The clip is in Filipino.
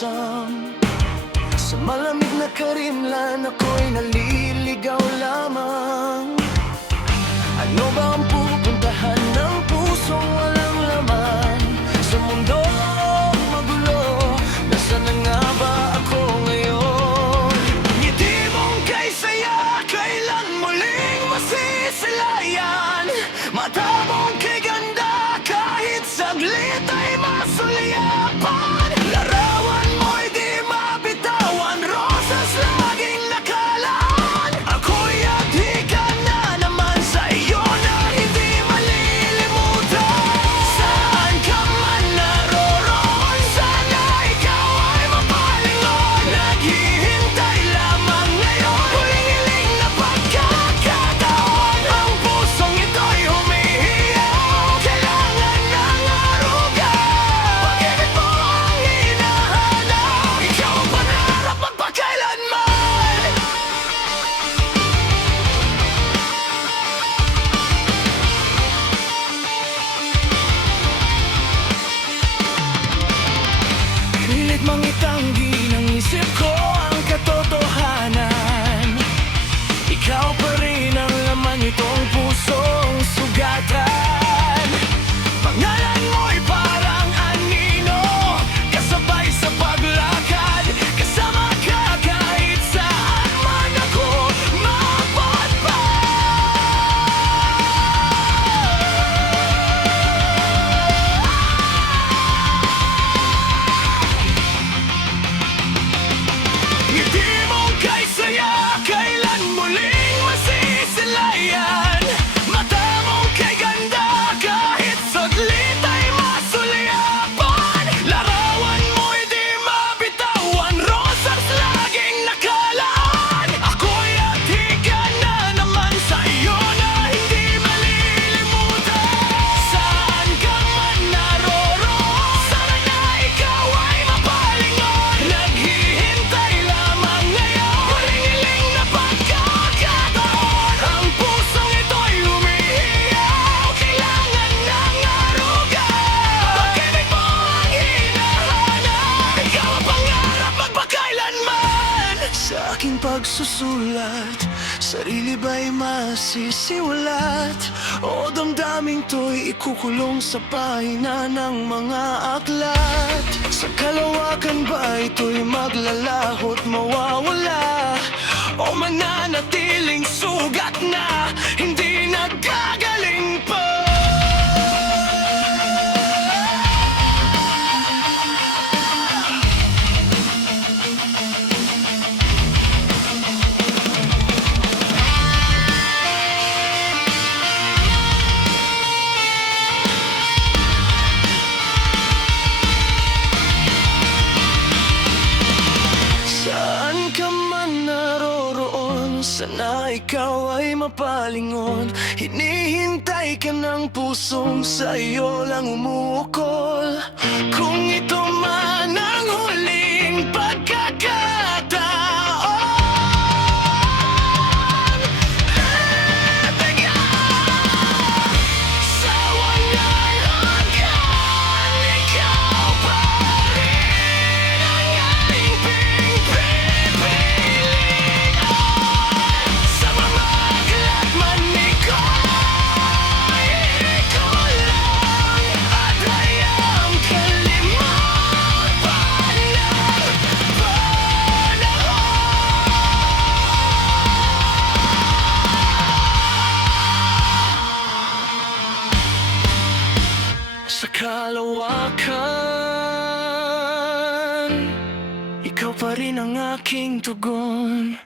kusam. Sa malamig na karimlan ako'y naliligaw lamang. Ano ba ang pupuntahan ng pusong walang laman? Sa mundong magulo, nasaan na nga ba ako ngayon? Ngiti mong kay saya, kailan muling masisilayan? Mata mong kay ganda, kahit saglit ay masuliapan. Larawan mo'y di mabitawan, rosas laging nakalaan. Ako'y adhika na naman sa iyo na hindi malilimutan. Saan ka man naroroon, sana ikaw ay mapalingon. Naghihintay lamang ngayon, huling-hiling na pagkakataon. Ang pusong ito'y humihiyaw, kailangan ng aruga. Pag-ibig mo ang hinahanap, ikaw ang pangarap magpakailanman. Pilit mang itanggi ng isip ko ang katotohanan. Ikaw pa rin ang laman nitong pusong sugatan. Pangalan mo'y parang anino, kasabay sa paglakad. Kasama ka kahit saan man ako mapadpad. Ngiti mong kay saya, kailan muling masisilayan? Mata mong kay ganda, kahit saglit ay masuliapan. Larawan mo'y di mabitawan, rosas laging nakalaan. Ako'y adhika na naman sa iyo na hindi malilimutan. Saan ka man naroroon, sana na ikaw ay mapalingon. Naghihintay lamang ngayon, huling-hiling na pagkakataon. Ang pusong ito'y humihiyaw, kailangan ng aruga. Pag-ibig mo ang hinahanap, ikaw ang pangarap magpakailanman. Sa aking pagsusulat, sarili ba'y masisiwalat? O damdaming to'y ikukulong sa pahina ng mga aklat? Sa kalawakan ba ito'y maglalahot mawawala? O mananatiling sugat na hindi nagkagaling pa? Saan ka man naroroon, sana ikaw ay mapalingon. Hinihintay ka ng pusong sa iyo lang umuukol. Kung ito man ang huling pagkakataon, sa walang hanggan, ikaw pa rin ang aking pipilian. Sa mga aklat man ikaw lang at hayang kalimutan ng panahon. Sa kalawakan, ikaw pa rin ang aking tugon.